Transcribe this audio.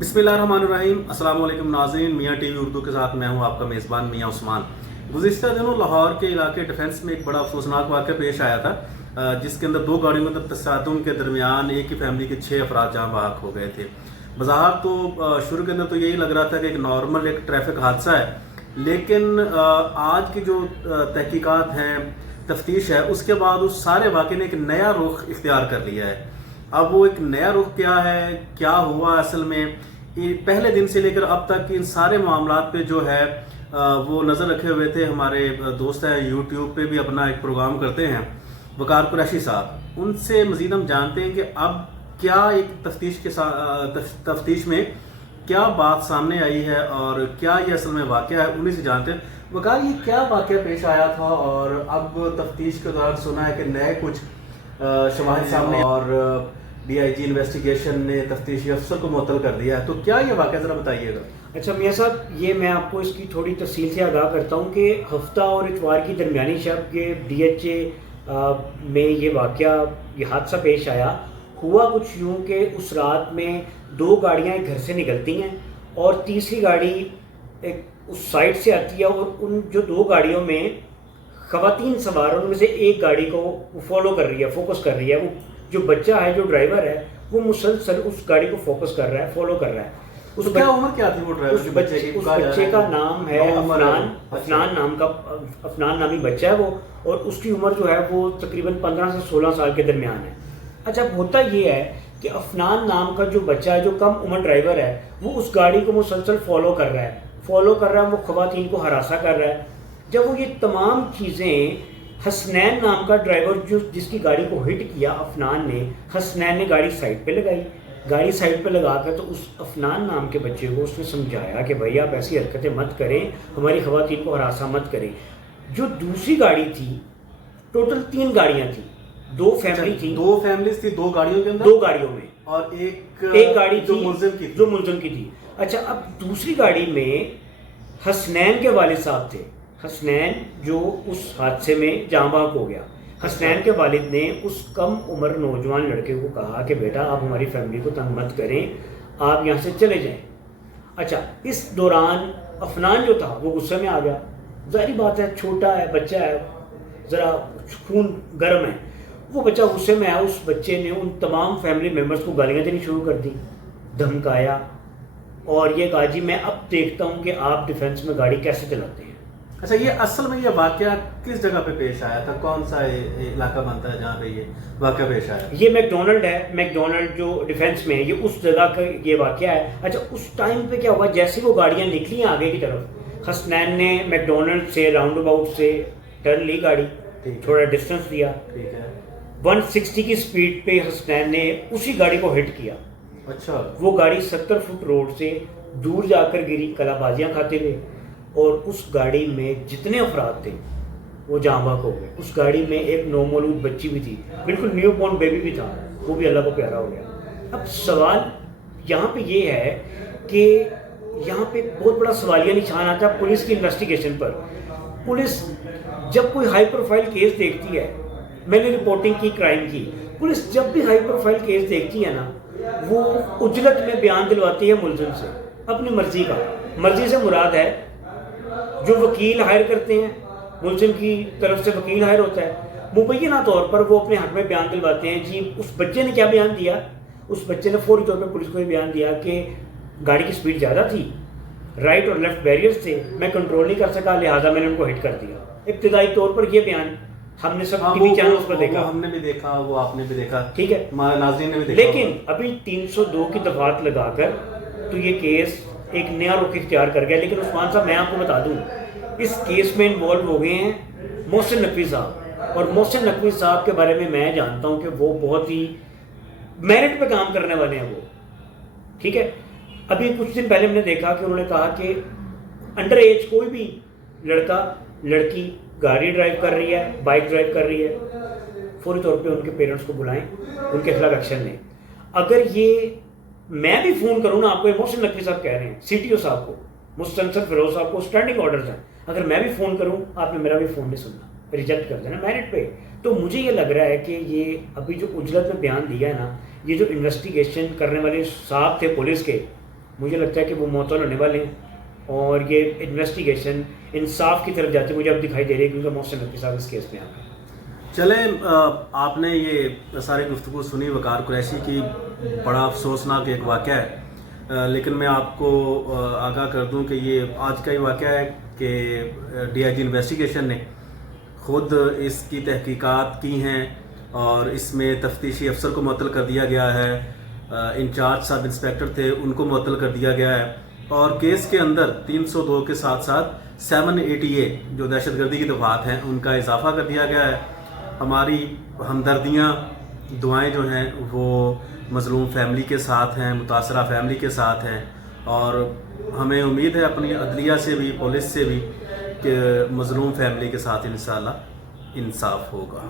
बिस्मिल्लाहिर्रहमानिर्रहीम। अस्सलाम वालेकुम नाज़रीन, मियाँ टीवी उर्दू के साथ मैं हूँ आपका मेज़बान मियाँ उस्मान। गुज़िश्ता दिनों लाहौर के इलाके डिफेंस में एक बड़ा अफसोसनाक वाक़या पेश आया था, जिसके अंदर दो गाड़ियों में तसादुम के दरमियान एक ही फैमिली के 6 अफराद जहाँ बहक हो गए थे। बज़ाहिर तो शुरू के अंदर तो यही लग रहा था कि एक नॉर्मल एक ट्रैफिक हादसा है, लेकिन आज की जो तहकीकात हैं, तफ्तीश है, उसके बाद उस सारे वाक़े ने एक नया रुख इख्तियार कर लिया है। अब वो एक नया रुख क्या है, क्या हुआ असल में, ये पहले दिन से लेकर अब तक इन सारे मामलात पे जो है वो नज़र रखे हुए थे हमारे दोस्त हैं, यूट्यूब पे भी अपना एक प्रोग्राम करते हैं, वकार कुरैशी साहब। उनसे मज़ीद हम जानते हैं कि अब क्या एक तफ्तीश में क्या बात सामने आई है और क्या ये असल में वाक़या है, उन्हीं से जानते हैं। वकार, ये क्या वाक़या पेश आया था और अब तफ्तीश के दौरान सुना है कि नए कुछ शवाहिद सामने और DIG इन्वेस्टिगेशन ने तफ्तीशी अफसर को मुअत्तल कर दिया है, तो क्या ये वाक़या ज़रा बताइएगा। अच्छा मियाँ साहब, ये मैं आपको इसकी थोड़ी तफसील से आगाह करता हूँ कि हफ्ता और इतवार की दरमियानी शब के DHA में ये वाक़या, ये हादसा पेश आया। हुआ कुछ यूँ कि उस रात में दो गाड़ियाँ एक घर से निकलती हैं और तीसरी गाड़ी एक उस साइड से आती है और उन जो दो गाड़ियों में ख़वातीन सवार, उनमें से एक गाड़ी को फॉलो कर रही है, फोकस कर रही है। वो जो बच्चा है, जो ड्राइवर है, वो मुसलसल उस गाड़ी को फोकस कर रहा है, फॉलो कर रहा है। उस क्या उम्र क्या थी वो ड्राइवर? उस बच्चे का नाम है अफनान नामी बच्चा है वो, और उसकी उम्र जो है वो तकरीबन 15 से 16 साल के दरमियान है। अच्छा, होता ये है कि अफनान नाम का जो बच्चा है, जो कम उम्र ड्राइवर है, वो उस गाड़ी को मुसलसल फॉलो कर रहा है, वो ख़वातीन को हरासा कर रहा है। जब वो ये तमाम चीज़ें, हसनैन नाम का ड्राइवर जो जिसकी गाड़ी को हिट किया अफनान ने, हसनैन ने गाड़ी साइड पे लगाई। गाड़ी साइड पे लगा कर तो उस अफनान नाम के बच्चे को उसने समझाया कि भाई आप ऐसी हरकतें मत करें, हमारी ख़वातीन को हरासा मत करें। जो दूसरी गाड़ी थी, टोटल 3 गाड़ियाँ थी, 2 फैमिली थी, 2 फैमिलीज थी 2 गाड़ियों के अंदर, 2 गाड़ियों में, और एक गाड़ी जो मुलजिम की थी। अच्छा, अब दूसरी गाड़ी में हसनैन के वालिद साहब थे। हसनैन जो उस हादसे में जाँ बहक हो गया। हसनैन के वालिद ने उस कम उम्र नौजवान लड़के को कहा कि बेटा आप हमारी फैमिली को तंग मत करें, आप यहाँ से चले जाएं। अच्छा, इस दौरान अफनान जो था वो गुस्से में आ गया। ज़ाहिर बात है, छोटा है, बच्चा है, ज़रा खून गर्म है। वो बच्चा गुस्से में आया। उस बच्चे ने उन तमाम फैमिली मेम्बर्स को गालियाँ देनी शुरू कर दी, धमकाया और ये कहा जी मैं अब देखता हूँ कि आप डिफेंस में गाड़ी कैसे चलाते हैं। अच्छा, ये असल में ये वाक़या किस जगह पे पेश आया था? कौन सा इलाका बनता है जहाँ पे ये वाक़या पेश आया? ये मैकडोनल्ड है, मैकडोनल्ड जो डिफेंस में है, ये उस जगह का ये वाक़या है। अच्छा, उस टाइम पे क्या हुआ, जैसे वो गाड़ियाँ निकली आगे की तरफ, हसनैन ने मैकडोनल्ड से राउंड अबाउट से टर्न ली गाड़ी, थोड़ा डिस्टेंस दिया, ठीक है। 160 की स्पीड पे हसनैन ने उसी गाड़ी को हिट किया। अच्छा, वो गाड़ी 70 फुट रोड से दूर जाकर गिरी, कलाबाजियाँ खाते हुए, और उस गाड़ी में जितने अफराद थे वो जाँ बहक हो गए। उस गाड़ी में एक नौमौलूद बच्ची भी थी, बिल्कुल न्यू बॉर्न बेबी भी था, वो भी अल्लाह को प्यारा हो गया। अब सवाल यहाँ पे ये है कि यहाँ पे बहुत बड़ा सवालिया निशान आता है पुलिस की इन्वेस्टिगेशन पर। पुलिस जब कोई हाई प्रोफाइल केस देखती है, मैंने रिपोर्टिंग की क्राइम की, पुलिस जब भी हाई प्रोफाइल केस देखती है ना, वो उजलत में बयान दिलवाती है मुलजिम से, अपनी मर्जी का। मर्जी से मुराद है जो वकील हायर करते हैं, मुलजिम की तरफ से वकील हायर होता है, मुबैना तौर पर वो अपने हक में बयान दिलवाते हैं। जी, उस बच्चे ने क्या बयान दिया? उस बच्चे ने फौरी तौर पर पुलिस को बयान दिया कि गाड़ी की स्पीड ज़्यादा थी, राइट और लेफ्ट बैरियर्स थे, मैं कंट्रोल नहीं कर सका, लिहाजा मैंने उनको हिट कर दिया। इब्तिदाई तौर पर यह बयान हमने सब टीवी चैनल्स पर देखा, हमने भी देखा, वो आपने भी देखा, ठीक है, नाज़रीन ने भी देखा। लेकिन अभी 302 की दफात लगाकर तो ये केस एक नया रुख इख्तियार कर गया। लेकिन उस्मान साहब, मैं आपको बता दूं, इस केस में इन्वॉल्व हो गए हैं मोहसिन नकवी साहब, और मोहसिन नकवी साहब के बारे में मैं जानता हूं कि वो बहुत ही मेरिट पे काम करने वाले हैं वो, ठीक है। अभी कुछ दिन पहले हमने देखा कि उन्होंने कहा कि अंडर एज कोई भी लड़का लड़की गाड़ी ड्राइव कर रही है, बाइक ड्राइव कर रही है, फौरी तौर पे उनके पेरेंट्स को बुलाएं, उनके खिलाफ एक्शन लें। अगर ये मैं भी फ़ोन करूँ ना आपको, मोहसिन नकवी साहब कह रहे हैं, CTO साहब को, मुस्तनसर फिरोज साहब को स्टैंडिंग ऑर्डर्स हैं, अगर मैं भी फ़ोन करूँ आपने मेरा भी फ़ोन नहीं सुनना, रिजेक्ट कर देना मेरिट पे। तो मुझे ये लग रहा है कि ये अभी जो उजलत में बयान दिया है ना, ये जो इन्वेस्टिगेशन करने वाले साहब थे पुलिस के, مجھے لگتا ہے کہ وہ معطل ہونے والے ہیں اور یہ انویسٹیگیشن انصاف کی طرف جاتے مجھے اب دکھائی دے رہی ہے کیونکہ محسن نقوی صاحب اس کیس میں آ گئے. چلیں آپ نے یہ ساری گفتگو سنی وقار قریشی کی, بڑا افسوسناک ایک واقعہ ہے, لیکن میں آپ کو آگاہ کر دوں کہ یہ آج کا ہی واقعہ ہے کہ ڈی آئی جی انویسٹیگیشن نے خود اس کی تحقیقات کی ہیں اور اس میں تفتیشی افسر کو معطل کر دیا گیا ہے, انچارج سب انسپیکٹر تھے ان کو معطل کر دیا گیا ہے, اور کیس کے اندر 302 کے ساتھ ساتھ 780A جو دہشت گردی کی دفعات ہیں ان کا اضافہ کر دیا گیا ہے. ہماری ہمدردیاں دعائیں جو ہیں وہ مظلوم فیملی کے ساتھ ہیں, متاثرہ فیملی کے ساتھ ہیں, اور ہمیں امید ہے اپنی عدلیہ سے بھی پولیس سے بھی کہ مظلوم فیملی کے ساتھ انشاءاللہ انصاف ہوگا.